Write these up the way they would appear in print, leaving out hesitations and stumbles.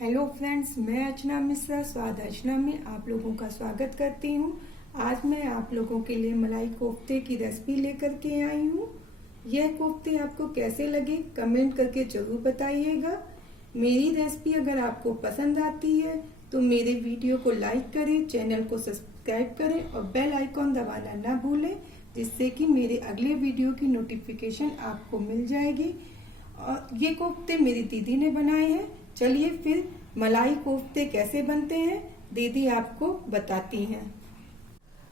Hello friends, मैं अर्चना मिश्रा स्वाद अर्चना में आप लोगों का स्वागत करती हूँ। आज मैं आप लोगों के लिए मलाई कोफ्ते की रेसिपी लेकर के आई हूँ। यह कोफ्ते आपको कैसे लगे कमेंट करके जरूर बताइएगा। मेरी रेसिपी अगर आपको पसंद आती है तो मेरे वीडियो को लाइक करें, चैनल को सब्सक्राइब करें और बेल आइकॉन दबाना ना भूलें, जिससे कि मेरे अगले वीडियो की नोटिफिकेशन आपको मिल जाएगी। और ये कोफ्ते मेरी दीदी ने बनाए हैं। चलिए फिर मलाई कोफ्ते कैसे बनते हैं दीदी आपको बताती हैं।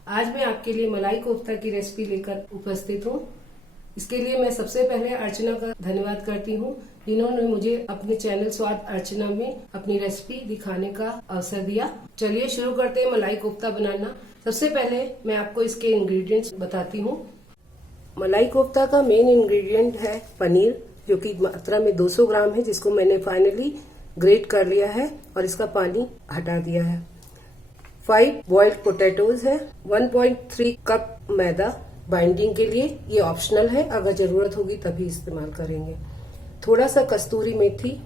आज मैं आपके लिए मलाई कोफ्ता की रेसिपी लेकर उपस्थित हूँ। इसके लिए मैं सबसे पहले अर्चना का धन्यवाद करती हूँ, जिन्होंने मुझे अपने चैनल स्वाद अर्चना में अपनी रेसिपी दिखाने का अवसर दिया। चलिए शुरू करते हैं मलाई कोफ्ता बनाना। सबसे पहले मैं आपको इसके इंग्रेडिएंट्स बताती हूँ। मलाई कोफ्ता का मेन इंग्रेडिएंट है पनीर, जो कि मात्रा में 200 ग्राम है, जिसको मैंने फाइनली ग्रेट कर लिया है और इसका पानी हटा दिया है। 5 बॉइल्ड पोटैटोज है। 1.3 कप मैदा बाइंडिंग के लिए, ये ऑप्शनल है, अगर जरूरत होगी तभी इस्तेमाल करेंगे। थोड़ा सा कस्तूरी मेथी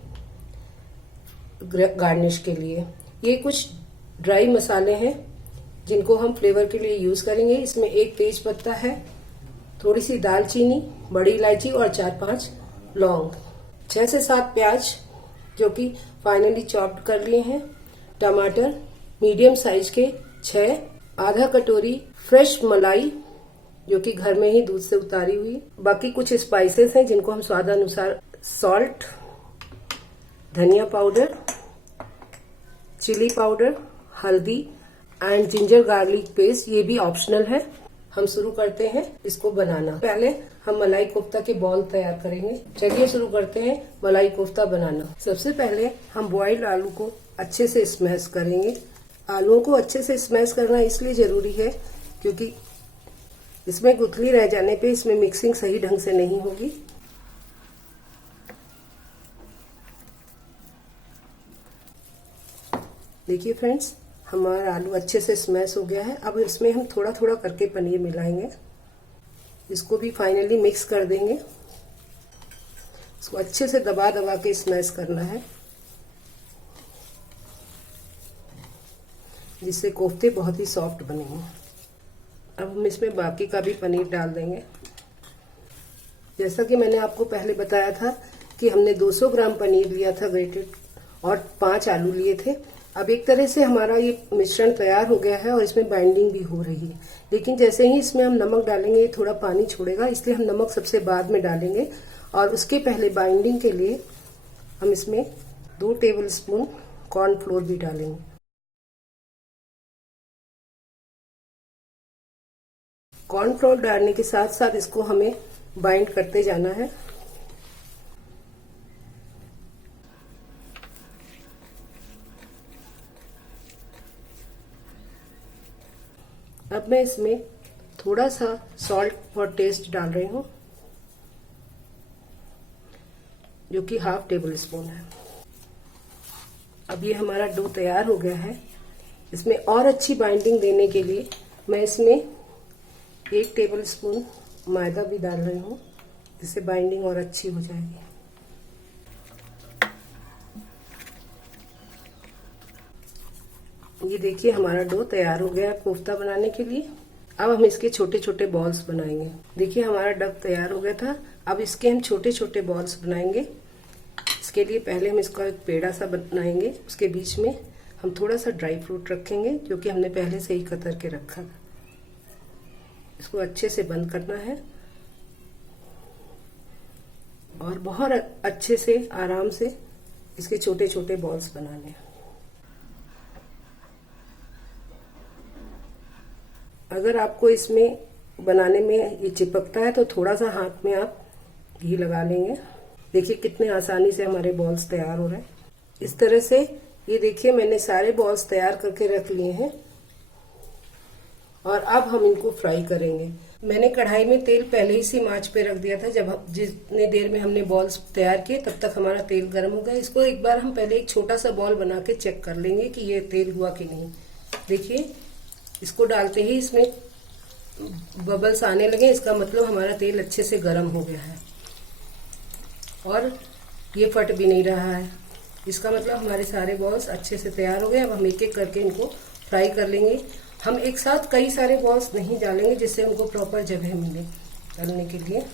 गार्निश के लिए। ये कुछ ड्राई मसाले हैं जिनको हम फ्लेवर के लिए यूज करेंगे। इसमें 1 तेज पत्ता है, थोड़ी सी दालचीनी, बड़ी इलायची और 4-5 लौंग। 6 से 7 प्याज जो कि फाइनली चॉप्ड कर लिए हैं। टमाटर मीडियम साइज के 6। आधा कटोरी फ्रेश मलाई जो कि घर में ही दूध से उतारी हुई। बाकी कुछ स्पाइसेस हैं जिनको हम स्वादानुसार, सॉल्ट, धनिया पाउडर, चिली पाउडर, हल्दी एंड जिंजर गार्लिक पेस्ट, ये भी ऑप्शनल है। हम शुरू करते हैं इसको बनाना। पहले हम मलाई कोफ्ता के बॉल तैयार करेंगे। चलिए शुरू करते हैं मलाई कोफ्ता बनाना। सबसे पहले हम बॉइल्ड आलू को अच्छे से स्मैश करेंगे। आलूओं को अच्छे से स्मैश करना इसलिए जरूरी है क्योंकि इसमें गुठली रह जाने पे इसमें मिक्सिंग सही ढंग से नहीं होगी। देखिए फ्रेंड्स, हमारा आलू अच्छे से स्मैश हो गया है। अब इसमें हम थोड़ा थोड़ा करके पनीर मिलाएंगे। इसको भी फाइनली मिक्स कर देंगे। इसको अच्छे से दबा दबा के स्मैश करना है, जिससे कोफ्ते बहुत ही सॉफ्ट बनेंगे। अब हम इसमें बाकी का भी पनीर डाल देंगे। जैसा कि मैंने आपको पहले बताया था कि हमने 200 ग्राम पनीर लिया था ग्रेटेड और 5 आलू लिए थे। अब एक तरह से हमारा ये मिश्रण तैयार हो गया है और इसमें बाइंडिंग भी हो रही है। लेकिन जैसे ही इसमें हम नमक डालेंगे ये थोड़ा पानी छोड़ेगा, इसलिए हम नमक सबसे बाद में डालेंगे। और उसके पहले बाइंडिंग के लिए हम इसमें 2 टेबलस्पून कॉर्नफ्लोर भी डालेंगे। कॉर्नफ्लोर डालने के साथ साथ इसको हमें बाइंड करते जाना है। अब मैं इसमें थोड़ा सा सॉल्ट फॉर टेस्ट डाल रही हूँ, जो कि 1/2 टेबल स्पून है। अब ये हमारा डो तैयार हो गया है। इसमें और अच्छी बाइंडिंग देने के लिए मैं इसमें 1 टेबल स्पून मैदा भी डाल रही हूँ, जिससे बाइंडिंग और अच्छी हो जाएगी। ये देखिए हमारा डो तैयार हो गया है कोफ्ता बनाने के लिए। अब हम इसके छोटे छोटे बॉल्स बनाएंगे। देखिए हमारा डो तैयार हो गया था। अब इसके हम छोटे छोटे बॉल्स बनाएंगे। इसके लिए पहले हम इसका एक पेड़ा सा बनाएंगे। उसके बीच में हम थोड़ा सा ड्राई फ्रूट रखेंगे, जो कि हमने पहले से ही कतर के रखा था। इसको अच्छे से बंद करना है और बहुत अच्छे से आराम से इसके छोटे छोटे बॉल्स बनाने हैं। अगर आपको इसमें बनाने में ये चिपकता है तो थोड़ा सा हाथ में आप घी लगा लेंगे। देखिए कितने आसानी से हमारे बॉल्स तैयार हो रहे हैं। इस तरह से ये देखिए मैंने सारे बॉल्स तैयार करके रख लिए हैं और अब हम इनको फ्राई करेंगे। मैंने कढ़ाई में तेल पहले ही से आंच पे रख दिया था। जब जितने देर में हमने बॉल्स तैयार किए तब तक हमारा तेल गर्म हो गया। इसको एक बार हम पहले एक छोटा सा बॉल बना के चेक कर लेंगे कि ये तेल हुआ कि नहीं। देखिए इसको डालते ही इसमें बबल्स आने लगे, इसका मतलब हमारा तेल अच्छे से गर्म हो गया है और ये फट भी नहीं रहा है। इसका मतलब हमारे सारे बॉल्स अच्छे से तैयार हो गए। अब हम एक एक करके इनको फ्राई कर लेंगे। हम एक साथ कई सारे बॉल्स नहीं डालेंगे, जिससे उनको प्रॉपर जगह मिले तलने के लिए।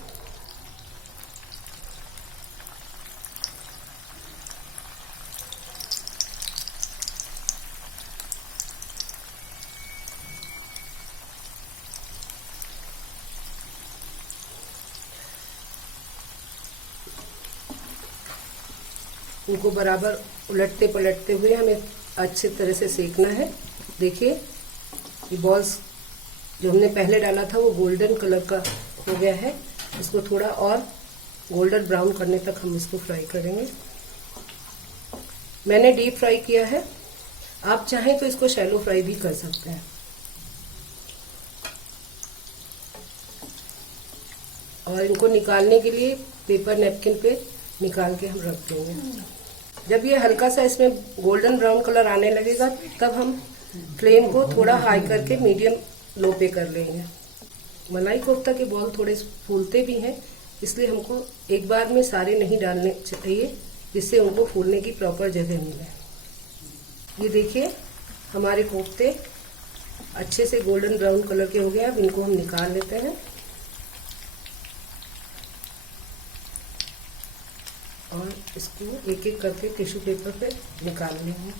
उनको बराबर उलटते पलटते हुए हमें अच्छे तरह से सेकना है। देखिए ये बॉल्स जो हमने पहले डाला था वो गोल्डन कलर का हो गया है। इसको थोड़ा और गोल्डन ब्राउन करने तक हम इसको फ्राई करेंगे। मैंने डीप फ्राई किया है, आप चाहें तो इसको शैलो फ्राई भी कर सकते हैं। और इनको निकालने के लिए पेपर नैपकिन पे निकाल के हम रख देंगे। जब ये हल्का सा इसमें गोल्डन ब्राउन कलर आने लगेगा तब हम फ्लेम को थोड़ा हाई करके मीडियम लो पे कर लेंगे। मलाई कोफ्ता के बॉल थोड़े फूलते भी हैं, इसलिए हमको एक बार में सारे नहीं डालने चाहिए, जिससे उनको फूलने की प्रॉपर जगह मिले। ये देखिए हमारे कोफ्ते अच्छे से गोल्डन ब्राउन कलर के हो गए। अब इनको हम निकाल लेते हैं और इसको एक एक करके टिश्यू पेपर पे निकाल लेंगे।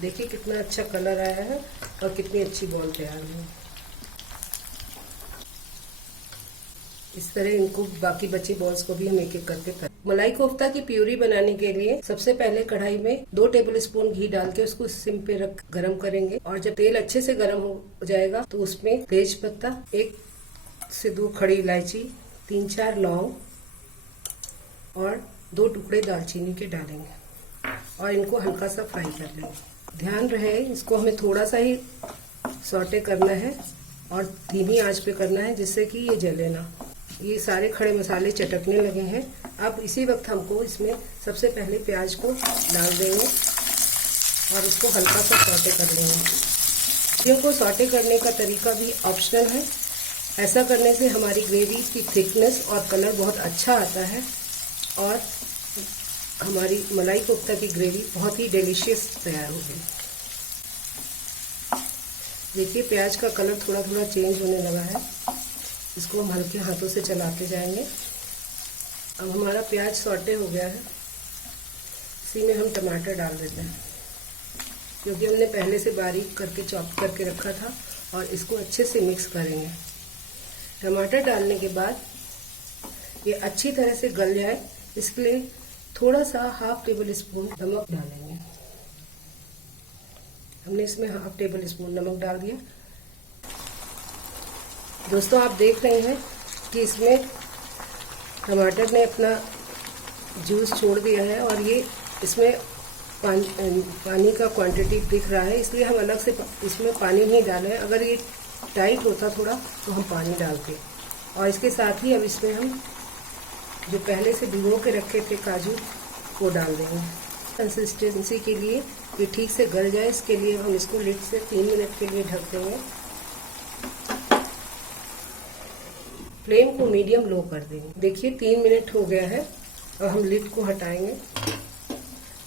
देखिए कितना अच्छा कलर आया है और कितनी अच्छी बॉल तैयार हुई। इस तरह इनको बाकी बची बॉल्स को भी हम एक एक करके कर। मलाई कोफ्ता की प्यूरी बनाने के लिए सबसे पहले कढ़ाई में 2 टेबलस्पून घी डाल के उसको सिम पे रख गरम करेंगे। और जब तेल अच्छे से गरम हो जाएगा तो उसमें तेज पत्ता, 1 से 2 खड़ी इलायची, 3-4 लौंग और 2 टुकड़े दालचीनी के डालेंगे और इनको हल्का सा फ्राई कर लेंगे। ध्यान रहे इसको हमें थोड़ा सा ही सौटे करना है और धीमी आंच पे करना है, जिससे कि ये जले ना। ये सारे खड़े मसाले चटकने लगे हैं। अब इसी वक्त हमको इसमें सबसे पहले प्याज को डाल देंगे और इसको हल्का सा सौटे कर लेंगे। सब्जियों को सौटे करने का तरीका भी ऑप्शनल है। ऐसा करने से हमारी ग्रेवी की थिकनेस और कलर बहुत अच्छा आता है और हमारी मलाई कोफ्ता की ग्रेवी बहुत ही डिलीशियस तैयार होगी। देखिए प्याज का कलर थोड़ा थोड़ा चेंज होने लगा है। इसको हम हल्के हाथों से चलाते जाएंगे। अब हमारा प्याज सौटे हो गया है। इसी में हम टमाटर डाल देते हैं, क्योंकि हमने पहले से बारीक करके चॉप करके रखा था। और इसको अच्छे से मिक्स करेंगे। टमाटर डालने के बाद ये अच्छी तरह से गल जाए, इसके लिए थोड़ा सा 1/2 टेबलस्पून नमक डालेंगे। हमने इसमें 1/2 टेबलस्पून नमक डाल दिया। दोस्तों आप देख रहे हैं कि इसमें टमाटर ने अपना जूस छोड़ दिया है और ये इसमें पानी का क्वांटिटी दिख रहा है, इसलिए हम अलग से इसमें पानी नहीं डाले हैं। अगर ये टाइट होता थोड़ा तो हम पानी डालते। और इसके साथ ही अब इसमें हम जो पहले से भिगो के रखे थे काजू वो डाल देंगे। कंसिस्टेंसी के लिए ये ठीक से गल जाए, इसके लिए हम इसको लिड से 3 मिनट के लिए ढक देंगे। फ्लेम को मीडियम लो कर देंगे। देखिए 3 मिनट हो गया है और हम लिड को हटाएंगे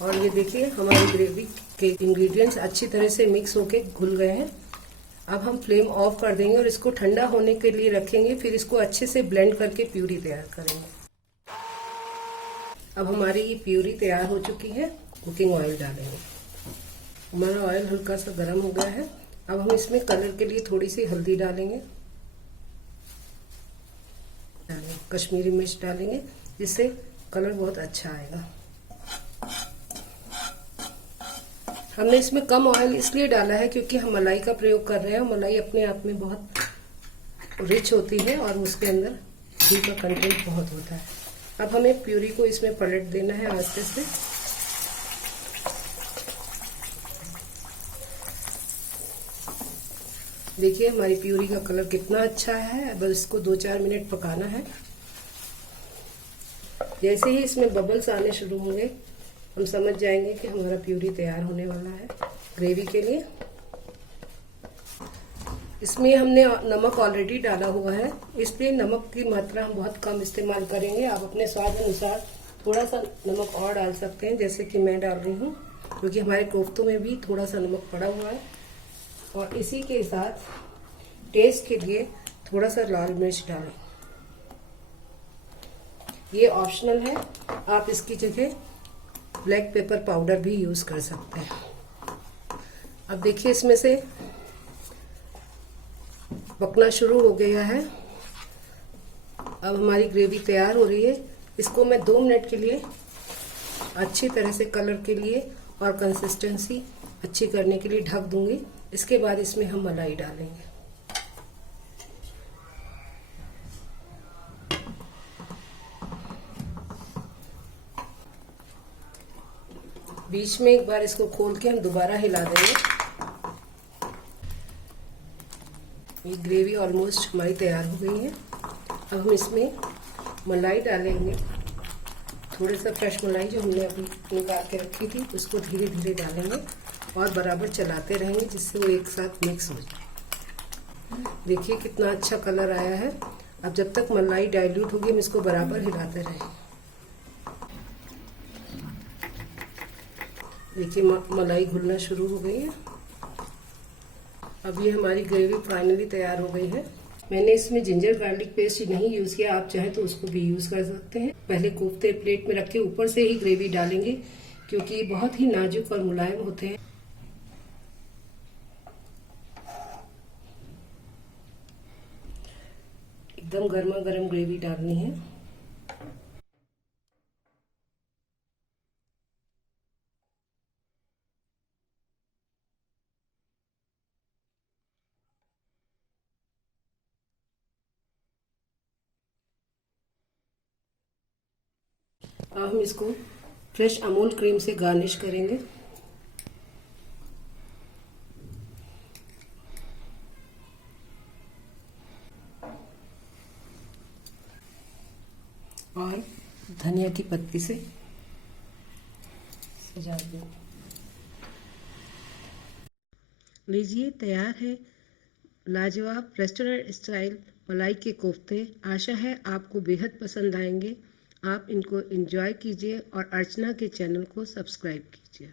और ये देखिए हमारी ग्रेवी के इंग्रेडिएंट्स अच्छी तरह से मिक्स होके घुल गए हैं। अब हम फ्लेम ऑफ कर देंगे और इसको ठंडा होने के लिए रखेंगे। फिर इसको अच्छे से ब्लेंड करके प्यूरी तैयार करेंगे। अब हमारी ये प्यूरी तैयार हो चुकी है। कुकिंग ऑयल डालेंगे। हमारा ऑयल हल्का सा गर्म हो गया है। अब हम इसमें कलर के लिए थोड़ी सी हल्दी डालेंगे, कश्मीरी मिर्च डालेंगे, जिससे कलर बहुत अच्छा आएगा। हमने इसमें कम ऑयल इसलिए डाला है क्योंकि हम मलाई का प्रयोग कर रहे हैं। मलाई अपने आप में बहुत रिच होती है और उसके अंदर घी का कंटेंट बहुत होता है। अब हमें प्यूरी को इसमें पलट देना है आस्ते से। देखिए हमारी प्यूरी का कलर कितना अच्छा है। अब इसको 2-4 मिनट पकाना है। जैसे ही इसमें बबल्स आने शुरू होंगे हम समझ जाएंगे कि हमारा प्यूरी तैयार होने वाला है ग्रेवी के लिए। इसमें हमने नमक ऑलरेडी डाला हुआ है, इसलिए नमक की मात्रा हम बहुत कम इस्तेमाल करेंगे। आप अपने स्वाद अनुसार थोड़ा सा नमक और डाल सकते हैं, जैसे कि मैं डाल रही हूँ, क्योंकि हमारे कोफ्तों में भी थोड़ा सा नमक पड़ा हुआ है। और इसी के साथ टेस्ट के लिए थोड़ा सा लाल मिर्च डालें। ये ऑप्शनल है, आप इसकी जगह ब्लैक पेपर पाउडर भी यूज कर सकते हैं। अब देखिए इसमें से पकना शुरू हो गया है। अब हमारी ग्रेवी तैयार हो रही है। इसको मैं 2 मिनट के लिए अच्छी तरह से कलर के लिए और कंसिस्टेंसी अच्छी करने के लिए ढक दूंगी। इसके बाद इसमें हम मलाई डालेंगे। बीच में एक बार इसको खोल के हम दोबारा हिला देंगे। ये ग्रेवी ऑलमोस्ट हमारी तैयार हो गई है। अब हम इसमें मलाई डालेंगे, थोड़ा सा फ्रेश मलाई जो हमने अभी निकाल के रखी थी, उसको धीरे धीरे डालेंगे और बराबर चलाते रहेंगे, जिससे वो एक साथ मिक्स हो जाए। देखिए कितना अच्छा कलर आया है। अब जब तक मलाई डाइल्यूट होगी हम इसको बराबर हिलाते रहेंगे। देखिए मलाई घुलना शुरू हो गई है। अब ये हमारी ग्रेवी फाइनली तैयार हो गई है। मैंने इसमें जिंजर गार्लिक पेस्ट नहीं यूज किया, आप चाहें तो उसको भी यूज कर सकते हैं। पहले कोफ्ते प्लेट में रख के ऊपर से ही ग्रेवी डालेंगे, क्योंकि ये बहुत ही नाजुक और मुलायम होते हैं। एकदम गर्मा गर्म ग्रेवी डालनी है। अब हम इसको फ्रेश अमूल क्रीम से गार्निश करेंगे। और धनिया की पत्ती से सजा दें। लीजिए तैयार है लाजवाब रेस्टोरेंट स्टाइल मलाई के कोफ्ते। आशा है आपको बेहद पसंद आएंगे। आप इनको एंजॉय कीजिए और अर्चना के चैनल को सब्सक्राइब कीजिए।